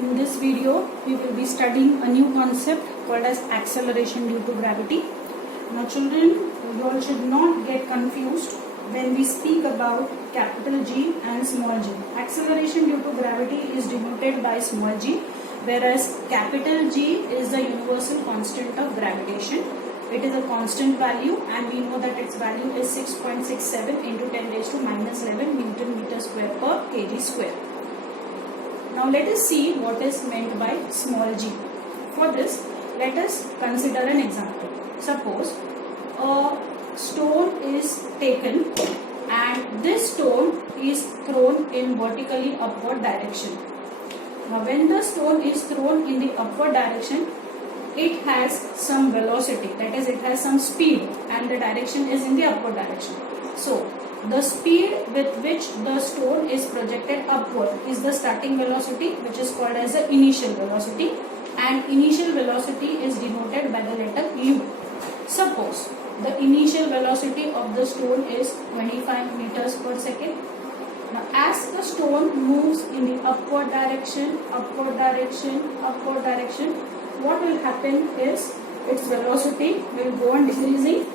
In this video, we will be studying a new concept called as acceleration due to gravity. Now children, you all should not get confused when we speak about capital G and small g. Acceleration due to gravity is denoted by small g, whereas capital G is the universal constant of gravitation. It is a constant value and we know that its value is 6.67 into 10 raised to minus 11 Newton meter square per kg square. Now let us see what is meant by small g. For this, let us consider an example. Suppose a stone is taken and this stone is thrown in vertically upward direction. Now when the stone is thrown in the upward direction, it has some velocity, that is it has some speed, and the direction is in the upward direction. So the speed with which the stone is projected upward is the starting velocity, which is called as the initial velocity, and initial velocity is denoted by the letter u. Suppose the initial velocity of the stone is 25 meters per second. Now as the stone moves in the upward direction, what will happen is its velocity will go on decreasing.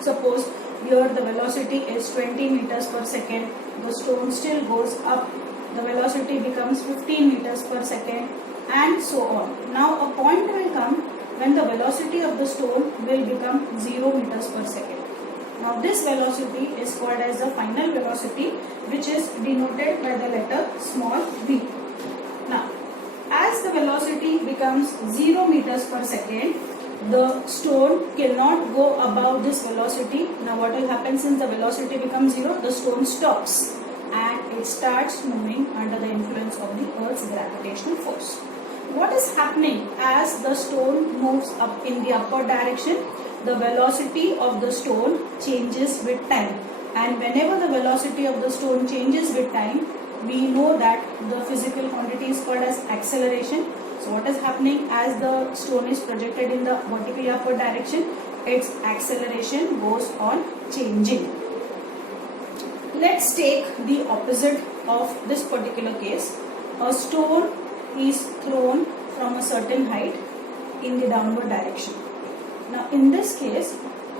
Suppose here the velocity is 20 meters per second, the stone still goes up, the velocity becomes 15 meters per second, and so on. Now a point will come when the velocity of the stone will become 0 meters per second. Now this velocity is called as the final velocity, which is denoted by the letter small v. Now as the velocity becomes 0 meters per second, the stone cannot go above this velocity. Now what will happen, since the velocity becomes 0, the stone stops and it starts moving under the influence of the Earth's gravitational force. What is happening as the stone moves up in the upward direction? The velocity of the stone changes with time, and whenever the velocity of the stone changes with time, we know that the physical quantity is called as acceleration. So what is happening as the stone is projected in the vertically upward direction? Its acceleration goes on changing. Let's take the opposite of this particular case. A stone is thrown from a certain height in the downward direction. Now in this case,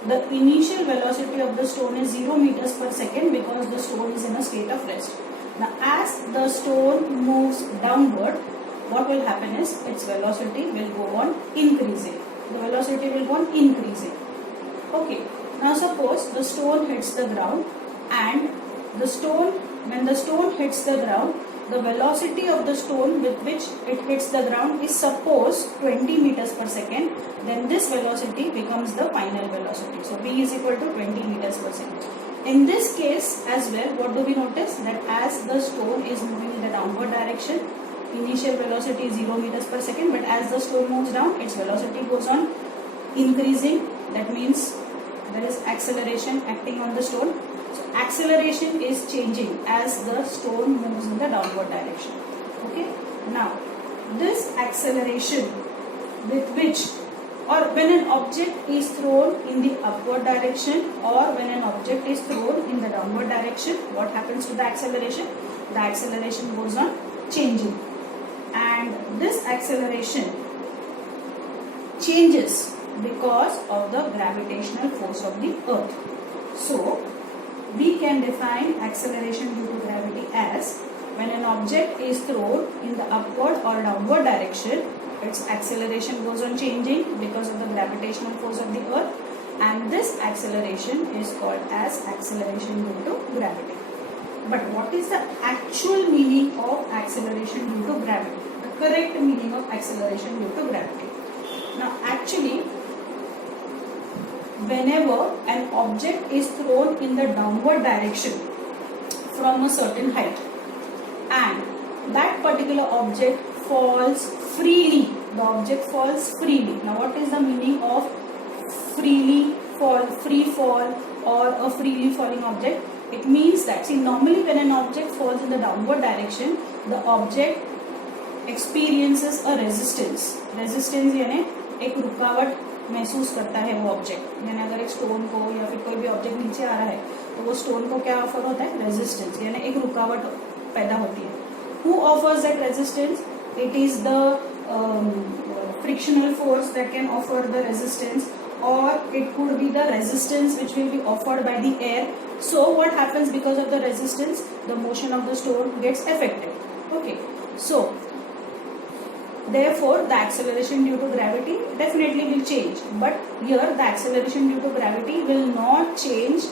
the initial velocity of the stone is 0 meters per second because the stone is in a state of rest. Now as the stone moves downward, what will happen is its velocity will go on increasing. The velocity will go on increasing. Okay. Now suppose the stone hits the ground, and when the stone hits the ground, the velocity of the stone with which it hits the ground is suppose 20 meters per second, then this velocity becomes the final velocity. So v is equal to 20 meters per second. In this case as well, what do we notice? That as the stone is moving in the downward direction, initial velocity is 0 meters per second, but as the stone moves down, its velocity goes on increasing. That means there is acceleration acting on the stone. So acceleration is changing as the stone moves in the downward direction. Okay. Now this acceleration with which, or when an object is thrown in the upward direction or when an object is thrown in the downward direction, what happens to the acceleration? The acceleration goes on changing, and this acceleration changes because of the gravitational force of the Earth. So we can define acceleration due to gravity as when an object is thrown in the upward or downward direction, its acceleration goes on changing because of the gravitational force of the Earth, and this acceleration is called as acceleration due to gravity. But what is the actual meaning of acceleration due to gravity? The correct meaning of acceleration due to gravity. Now actually, whenever an object is thrown in the downward direction from a certain height and that particular object falls freely, the object falls freely. Now what is the meaning of free fall or a freely falling object? It means that, see, normally when an object falls in the downward direction, the object experiences a resistance. Resistance यानी एक रुकावट महसूस करता है वो object. यानी अगर एक स्टोन को या फिर कोई भी ऑब्जेक्ट नीचे आ रहा है तो वो स्टोन को क्या ऑफर होता है? रेजिस्टेंस, यानी एक रुकावट पैदा होती है. Who offers that resistance? it is the frictional force that can offer the resistance, or it could be the resistance which will be offered by the air. So what happens because of the resistance? The motion of the stone gets affected. Okay, so therefore the acceleration due to gravity definitely will change, but here the acceleration due to gravity will not change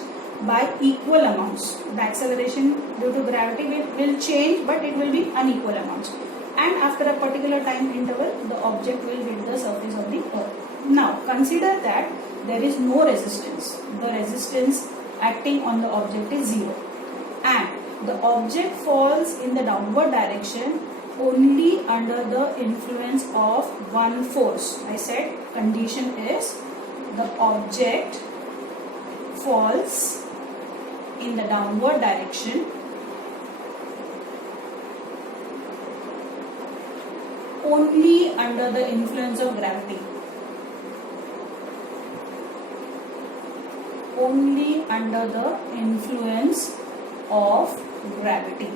by equal amounts. The acceleration due to gravity will change, but it will be unequal amounts, and after a particular time interval the object will hit the surface of the earth. Now consider that there is no resistance. The resistance acting on the object is 0, and the object falls in the downward direction only under the influence of one force. I said condition is the object falls in the downward direction only under the influence of gravity. Only under the influence of gravity.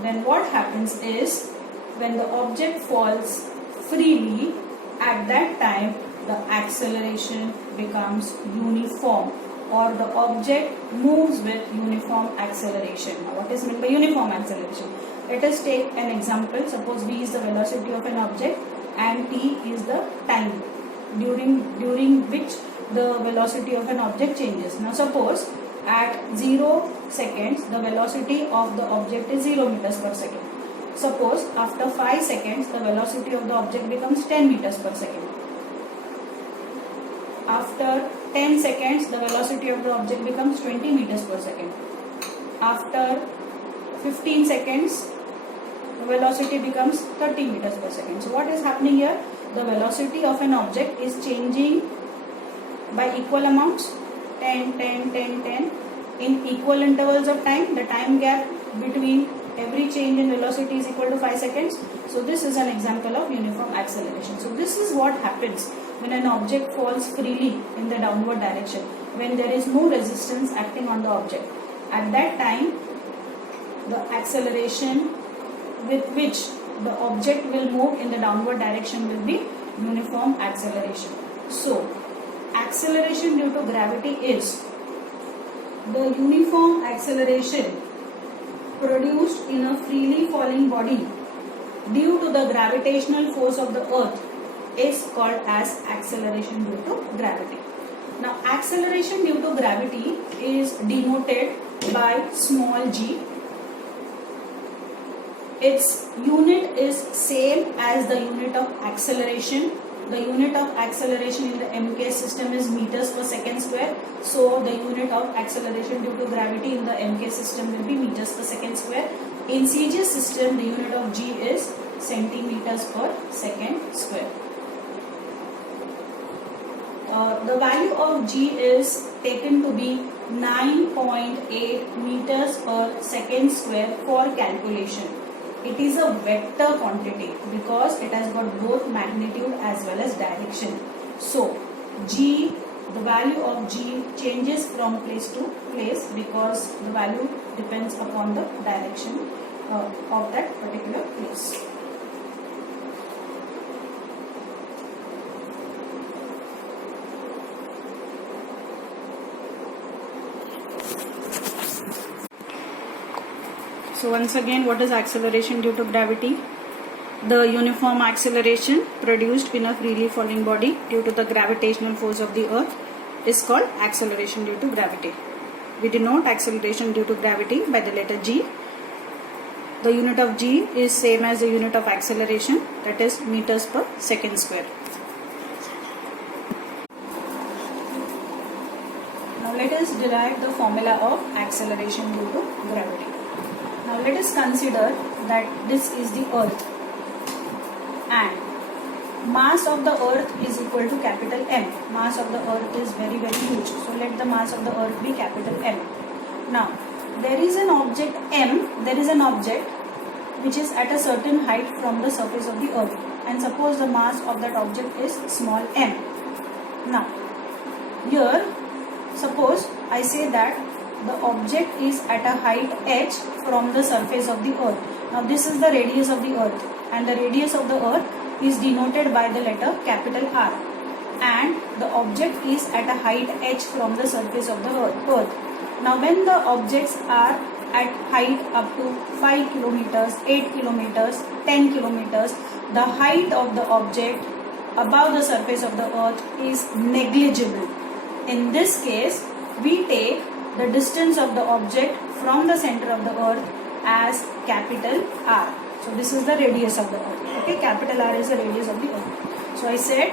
Then what happens is, when the object falls freely, at that time the acceleration becomes uniform, or the object moves with uniform acceleration. Now what is meant by uniform acceleration? Let us take an example. Suppose v is the velocity of an object and t is the time during which the velocity of an object changes. Now suppose at 0 seconds the velocity of the object is 0 meters per second. Suppose after 5 seconds the velocity of the object becomes 10 meters per second. After 10 seconds the velocity of the object becomes 20 meters per second. After 15 seconds the velocity becomes 30 meters per second. So what is happening here? The velocity of an object is changing by equal amounts, 10, 10, 10, 10, in equal intervals of time. The time gap between every change in velocity is equal to 5 seconds. So this is an example of uniform acceleration. So this is what happens when an object falls freely in the downward direction, when there is no resistance acting on the object. At that time, the acceleration with which the object will move in the downward direction will be uniform acceleration. So acceleration due to gravity is the uniform acceleration produced in a freely falling body due to the gravitational force of the earth is called as acceleration due to gravity. Now acceleration due to gravity is denoted by small g. Its unit is same as the unit of acceleration. The unit of acceleration in the MK system is meters per second square. So the unit of acceleration due to gravity in the MK system will be meters per second square. In CG system, the unit of G is centimeters per second square. The value of G is taken to be 9.8 meters per second square for calculation. It is a vector quantity because it has got both magnitude as well as direction. So G, the value of G changes from place to place because the value depends upon the direction of that particular place. So once again, what is acceleration due to gravity? The uniform acceleration produced in a freely falling body due to the gravitational force of the earth is called acceleration due to gravity. We denote acceleration due to gravity by the letter G. The unit of G is same as the unit of acceleration, that is meters per second square. Now let us derive the formula of acceleration due to gravity. Now let us consider that this is the earth and mass of the earth is equal to capital M. Mass of the earth is very huge. So let the mass of the earth be capital M. Now there is an object M, there is an object which is at a certain height from the surface of the earth, and suppose the mass of that object is small m. Now here suppose I say that the object is at a height h from the surface of the earth. Now this is the radius of the earth, and the radius of the earth is denoted by the letter capital R, and the object is at a height h from the surface of the earth. Now when the objects are at height up to 5 kilometers, 8 kilometers, 10 kilometers, the height of the object above the surface of the earth is negligible. In this case, we take the distance of the object from the center of the earth as capital R. So this is the radius of the earth. Okay, capital R is the radius of the earth. So I said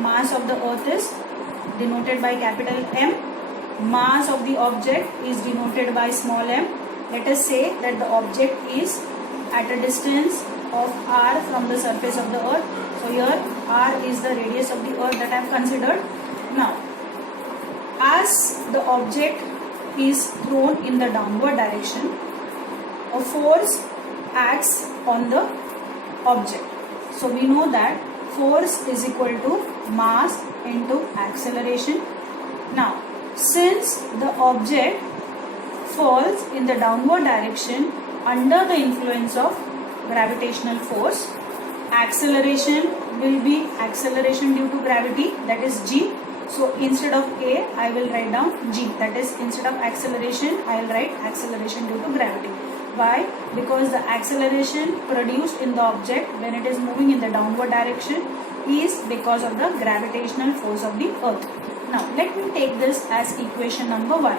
mass of the earth is denoted by capital M. Mass of the object is denoted by small m. Let us say that the object is at a distance of R from the surface of the earth. So here R is the radius of the earth that I have considered. Now, as the object is thrown in the downward direction, a force acts on the object. So we know that force is equal to mass into acceleration. Now, since the object falls in the downward direction under the influence of gravitational force, acceleration will be acceleration due to gravity, that is g. So instead of a, I will write down g, that is instead of acceleration I will write acceleration due to gravity. Why? Because the acceleration produced in the object when it is moving in the downward direction is because of the gravitational force of the earth. Now let me take this as equation number 1.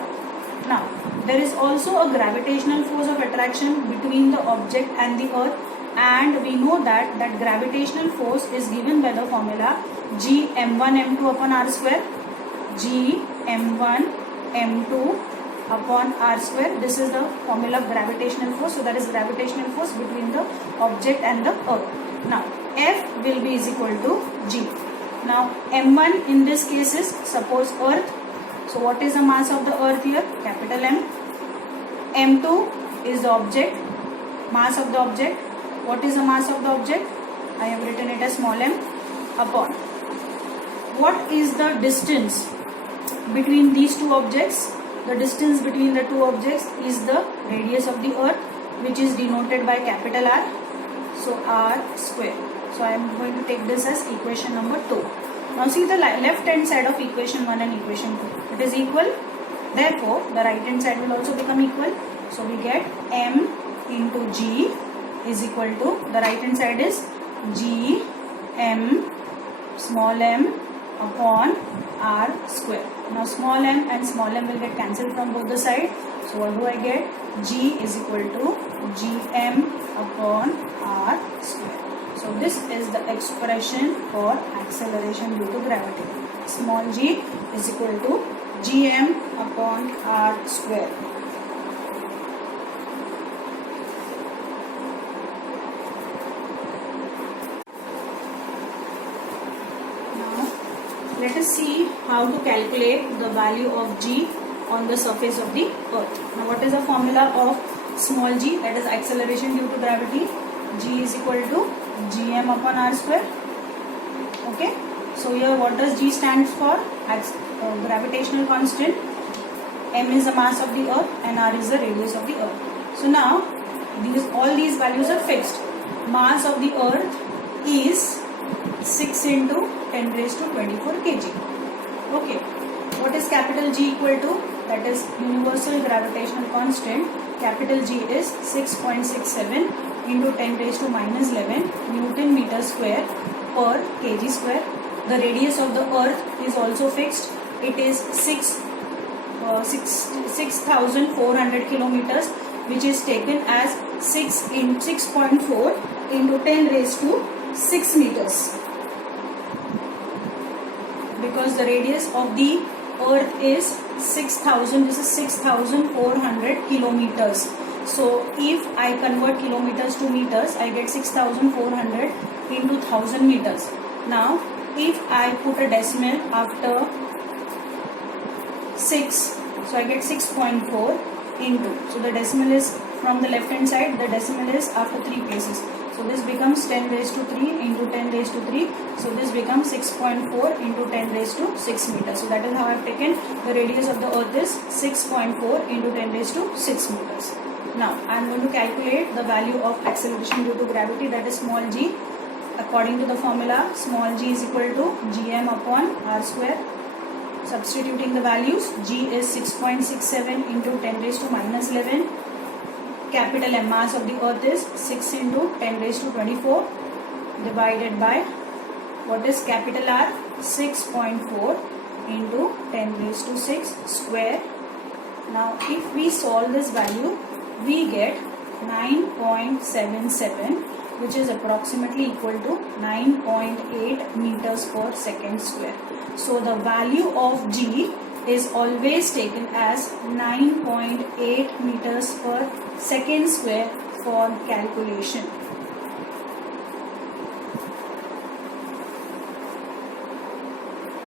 Now there is also a gravitational force of attraction between the object and the earth, and we know that gravitational force is given by the formula G m1 m2 upon r square. G m1 m2 upon r square. This is the formula of gravitational force. So that is gravitational force between the object and the earth. Now F will be is equal to G. Now m1 in this case is suppose earth. So what is the mass of the earth here? Capital M. m2 is the object, mass of the object. What is the mass of the object? I have written it as small m upon. What is the distance between these two objects? The distance between the two objects is the radius of the earth, which is denoted by capital R. So R square. So I am going to take this as equation number 2. Now see the left hand side of equation 1 and equation 2. It is equal. Therefore, the right hand side will also become equal. So we get M into G is equal to, the right hand side is G M small m upon R square. Now small m and small m will get cancelled from both the sides. So what do I get? G is equal to Gm upon R square. So this is the expression for acceleration due to gravity. Small g is equal to Gm upon R square. Let us see how to calculate the value of g on the surface of the earth. Now what is the formula of small g, that is acceleration due to gravity? G is equal to Gm upon R square. Okay. So here what does g stands for? Gravitational constant. M is the mass of the earth and R is the radius of the earth. So now all these values are fixed. Mass of the earth is 6 into 10 raised to 24 kg. Okay. What is capital G equal to? That is universal gravitational constant. Capital G is 6.67 into 10 raised to minus 11 Newton meter square per kg square. The radius of the earth is also fixed. It is 6,400 kilometers, which is taken as 6.4 into 10 raised to 6 meters. Because the radius of the earth is 6,000, this is 6,400 kilometers. So if I convert kilometers to meters, I get 6,400 into 1000 meters. Now if I put a decimal after 6, so I get 6.4 into, so the decimal is from the left hand side, the decimal is after 3 places. So this becomes 10 raised to 3 into 10 raised to 3. So this becomes 6.4 into 10 raised to 6 meters. So that is how I have taken the radius of the earth is 6.4 into 10 raised to 6 meters. Now I am going to calculate the value of acceleration due to gravity, that is small g. According to the formula, small g is equal to gm upon r square. Substituting the values, g is 6.67 into 10 raised to minus 11. Capital M, mass of the earth, is 6 into 10 raised to 24 divided by what is capital R, 6.4 into 10 raised to 6 square. Now if we solve this value, we get 9.77, which is approximately equal to 9.8 meters per second square. So the value of G is always taken as 9.8 meters per second square for calculation.